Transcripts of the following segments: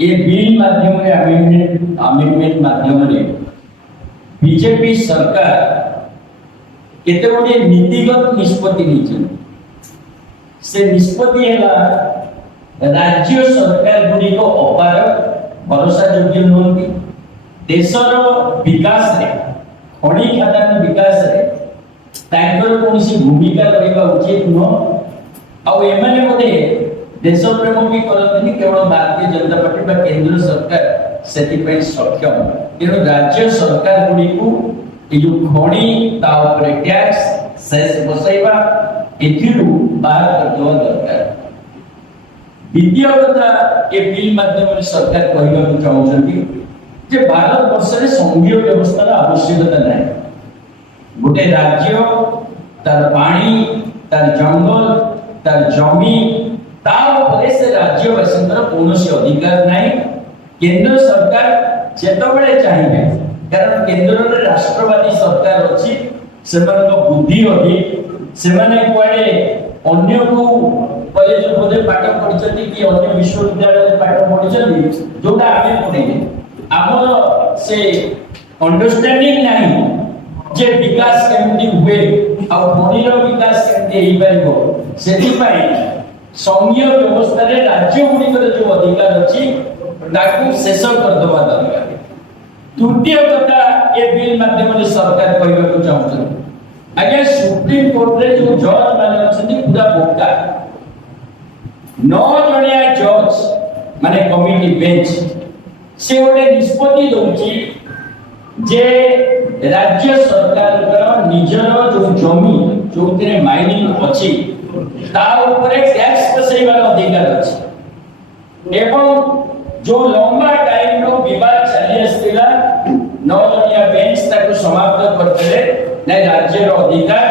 ये बिल माध्यम अमेंडमेंट माध्यम बीजेपी सरकार केते गोटे नीतिगत निष्पत्ति नहीं से निष्पत्ति है राज्य सरकार गुड़ी को अपार भरोसा योग्य नुहति देशर विकास रे खनि खादान विकास रे तांकर कोनसी भूमिका रहबा उचित नुह आ एमाने मते देश प्रेम भी करते केवल भारतीय जनता पार्टी बा केंद्र सरकार से सक्षम तेणु राज्य सरकार गुड़ी को जो खनि टैक्स सेस बसाइबा एथिरु बाहर करदेवा दरकार। द्वितीय कथा ए बिल माध्यम सरकार कहबा चाहउछंती जे भारत वर्ष रे संघीय व्यवस्था आवश्यकता नै गोटे राज्य तार पानी तार जंगल तार जमी से राज्यवासी कौन अधिकार नहीं केंद्र सरकार जेतबेले चाहिए कारण केंद्र में राष्ट्रवादी सरकार अच्छी से बुद्धि अधिक से कुआडे अन्य को कॉलेज बोधे पाठ पढ़ी कि अन्य विश्वविद्यालय पाठ पढ़ी जोटा आम पढ़े आमर से अंडरस्टैंडिंग नहीं जे विकास केमती हुए आ खनिर विकास केमती हो पारिबो सेति संघीय व्यवस्था रे राज्य गुड़िकर जो अधिकार अच्छी ताकू शेष करदेवा दरकार। तृतीय कथा ये बिल माध्यम सरकार कहबा चाहछन आगे सुप्रीम कोर्ट रे जो जज माने अछन पूरा बोका 9 जणिया जज माने कमिटी बेंच से ओटे निष्पत्ति दउची जे राज्य सरकार का निजर जो जमी जोतिरे माइनिंग अछि ता ऊपर टैक्स बसाइबार अधिकार अछि एवं जो लंबा टाइम रो विवाद चली आस्तिला 9 जणिया बेंच ताको समाप्त करदेले नै राज्य रो अधिकार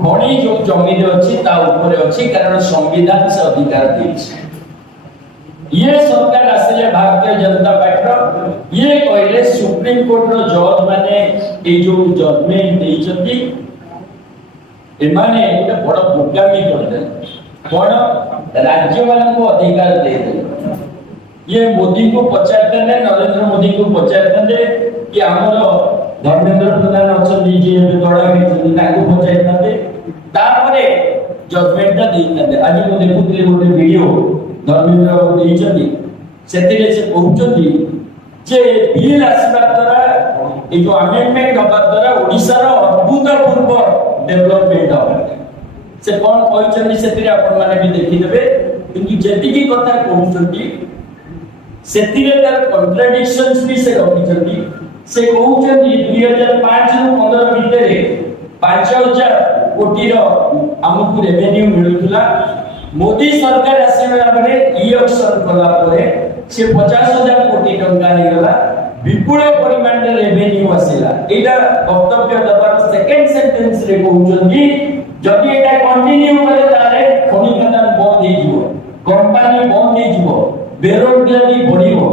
खनि जो जमी रे अछि ता ऊपर अछि कारण संविधान से अधिकार देछि। ये सरकार आसिले भारतीय जनता पार्टी ये कहले सुप्रीम कोर्ट रो जज माने ए जो जजमेंट देइछथि एमाने एक बड़ बोकामी करदे कोन राज्य वालों को अधिकार दे दे ये मोदी को पचारते ने नरेंद्र मोदी को पचारते कि हमर धर्मेंद्र प्रधान अछन जे दड़ा के ताको पचारते तापरे जजमेंट देइते आज को देखुतले गोटे वीडियो धर्मेंद्र देइछथि सेतिरे से कहउछथि जे बिल आसीबा द्वारा ए जो अमेंडमेंट होबा द्वारा ओडिसा रो अभूतपूर्व डेवलपमेंट होबा से कोन कहउछथि सेतिरे आपण माने भी देखि देबे किंतु जेति की कथा कहउछथि सेतिरे तार कॉन्ट्राडिक्शंस भी से रखिछथि से कहउछथि 2005 ରୁ 15 ଭିତରେ 5000 कोटी रो हमकु रेवेन्यू मिलुतला मोदी सरकार आसीबा परे ई ऑक्शन कला परे से 50000 कोटी टंका हेगला विपुल परिमाण रे रेवेन्यू आसीला एटा वक्तव्य दबार सेकंड सेंटेंस रे कहउछथि जदि एटा कंटिन्यू करे तारे खनि खदान बंद हे जिवो कंपनी बंद हे जिवो बेरोजगारी बढ़िबो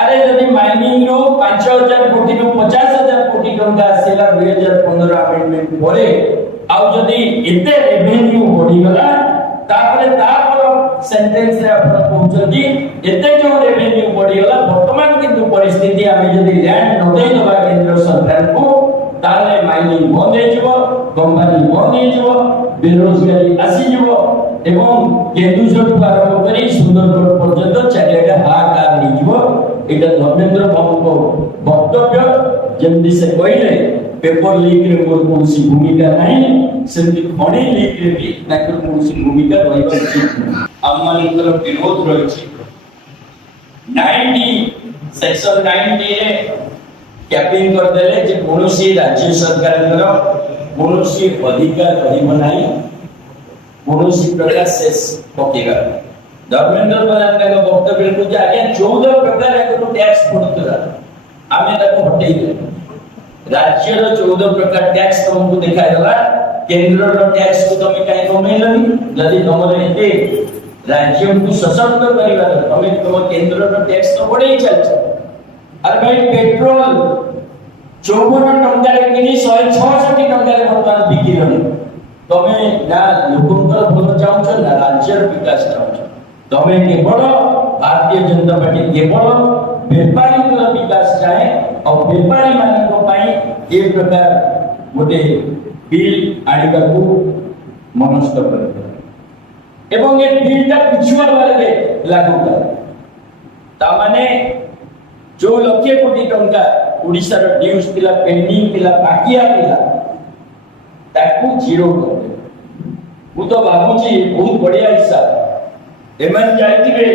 अरे जदि माइनिंग रो 5000 कोटी रो 50000 कोटी टंका आसीला 2015 अमेंडमेंट परे आ जदि एते रेवेन्यू बढ़ी गला तापरे तापर सेंटेंस रे आपण कहउछथि एते जो रेवेन्यू बढ़ी गला वर्तमान किंतु परिस्थिति आमे जदि लैंड न देई दबा केंद्र सरकार को ताले माइनिंग बंद हे जिवो कंपनी बंद हे जिवो बेरोजगारी आसी जिवो एवं केंदुझर आरंभ करी सुंदरगढ़ पर्यंत चारियाडा हाहाकार हे जिवो एटा धर्मेंद्र बाबू को वक्तव्य जेमदी से कहले पेपर लीक रे कोनसी भूमिका नहीं सेमती खनि लीक रे भी ताकर कोनसी भूमिका रहबा उचित हम मानकर विरोध रहछि 90 सेक्शन 90 रे कैपिंग कर देले जे कोनसी राज्य सरकार कोनसी अधिकार रहइब नाही कोनसी प्रकार से पकेगा धर्मेंद्र प्रधान का वक्तव्य को आगे 14 प्रकार को टैक्स पड़तरा आमे ताको हटेई दे राज्य रो 14 प्रकार टैक्स तुमको दिखाई देला केंद्र रो टैक्स को तुम काई कमेलनी यदि तुमरे एते राज्य को सशक्त करिवा तुम तुम केंद्र रो टैक्स तो बढ़ेई चलछ अरे भाई पेट्रोल 54 टंका रे किनी 166 टंका रे वर्तमान बिकिरनी तमे ना लोकंकर भल चाहछ ना राज्यर विकास चाहछ तमे केवल भारतीय जनता पार्टी केवल बेपारी विकास चाहे और बेपारी मान ये प्रकार गोटे बिल आने को मनस्थ कर एवं ये बिलटा पिछुआ वाले लागू कर तामाने जो लक्ष्य कोटी टंका ओडिसा रो ड्यूज पिला पेंडिंग पिला बाकिया पिला ताकू जीरो कर मु तो बाबूजी बहुत बढ़िया हिसाब एमन जाइतिबे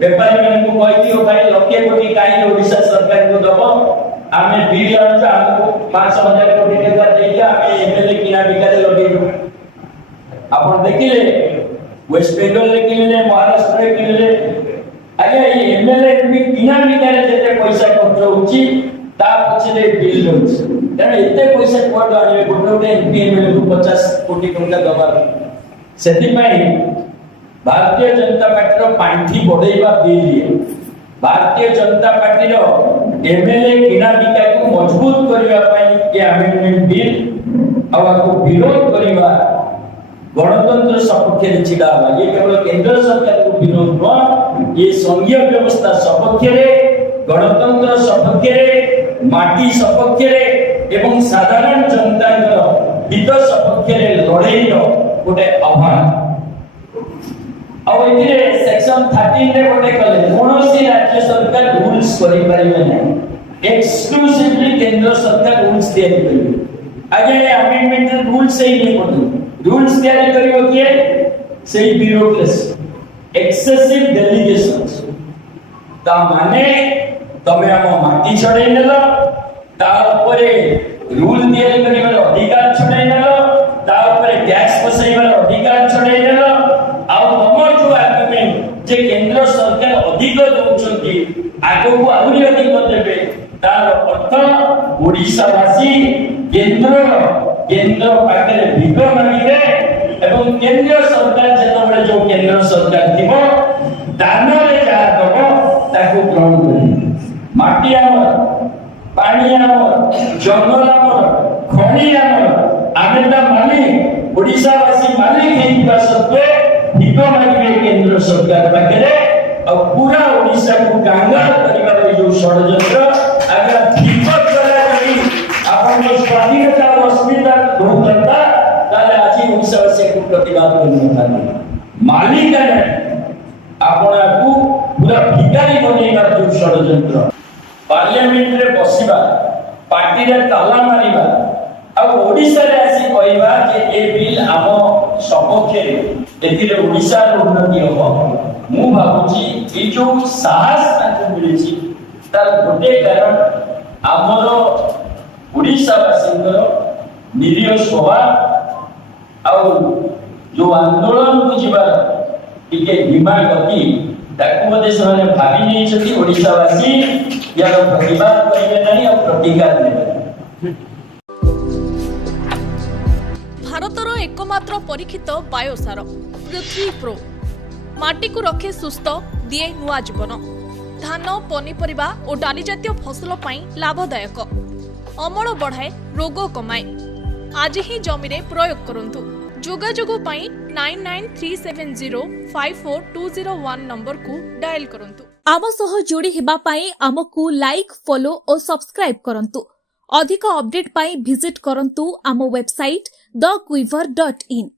व्यापारी मन को कहती हो भाई लक्ष्य कोटी काई ओडिसा सरकार को दबो आमे बिल आनु हमको 5,000 कोटी टका देइया आमे एमएलए किना बिकाले लगे आपण देखिले वेस्ट बंगाल ले किनले महाराष्ट्र ले किनले आगे ये एमएलए भी किना बिकाले जते पैसा खर्च होची ता पछे बिल होची कारण एते पैसा कोड आने गोटे एमपी एमएलए को 50 कोटी टका दबा सेति पई भारतीय जनता पार्टी रो पांठी बढाइबा बिल भारतीय जनता पार्टी रो एमएलए किना बिका को मजबूत करबा पई के अमेंडमेंट बिल आवा को विरोध करबा गणतंत्र सपक्ष रे छिड़ा ये केवल केंद्र सरकार को विरोध न ये संघीय व्यवस्था सपक्ष रे गणतंत्र सपक्ष रे माटी सपक्ष रे एवं साधारण जनता हित सपक्ष रे लड़ाई रो गोटे आह्वान और इथिरे सेक्शन 13 रे गोटे कले कोनोसी राज्य सरकार रूल्स करि परिबे नै एक्सक्लूसिवली केंद्र सरकार रूल्स दे परिबे आगे अमेंडमेंट रूल्स ही नहीं पड़ते रूल्स तैयारी करियो किए सेही ब्यूरोक्रेसी एक्सेसिव डेलीगेशंस ता माने तमे हम माटी छड़े नेलो ता ऊपर रूल तैयारी करिबार अधिकार छड़े नेलो ता ऊपर टैक्स बसाइबार अधिकार छड़े नेलो आ हमर जो आर्गुमेंट जे केंद्र सरकार अधिक दउछंती आगो को आउरी अधिक देबे तार अर्थ ओडिसा वासी केंद्र पाखरे भिक मांगिबे एवं केंद्र सरकार जेतबे जो केंद्र सरकार थिबो दान रे जा दबो ताकू ग्रहण करी माटी हमर पानी हमर जंगल हमर खनि हमर आमे ता मालिक ओडिसा वासी मालिक हेइबा सत्वे भिक मांगिबे केंद्र सरकार पाखरे और पूरा ओडिसा को कांगाल करिबार जो षडयंत्र अगर विपद करा करी आपण जो स्वाधीनता और अस्मिता भोगता ताले आज ओडिसा वासी को प्रतिवाद करना मालिक ने आपण को पूरा भिखारी बनेगा जो षडयंत्र पार्लियामेंट रे बसिबा पार्टी रे ताला मारिबा अब ओडिसा रे आसी कहबा जे ए बिल आम सपक्ष रे एथिरे ओडिसा रो उन्नति हो मु भाबुची ए जो साहस ताको मिलिची तार गोटे कारण आमर ओडिसा वासींकर निरीह स्वभाव आउ जो आंदोलन को जीवा टिके भीमा गति ताको मते सने भाबी नै छथि ओडिसा वासी यार प्रतिवाद करिवे नहीं और प्रतिकार नेबे भारतर एकमात्र परीक्षित बायोसार पृथ्वी प्रो माटी को रखे सुस्थ दिए नुआ जीवन धान पनीपरिबा और डाली जातीय फसल पाई लाभदायक अमल बढ़ाए रोग कमाए आज ही जमी रे प्रयोग करंतु जोगाजोग पाई 9937054201 नंबर को डायल करंतु आम सह जोड़ी हेबा पाई आमको लाइक फॉलो और सब्सक्राइब करंतु अधिक अपडेट पाई विजिट करंतु आम वेबसाइट thequiver.in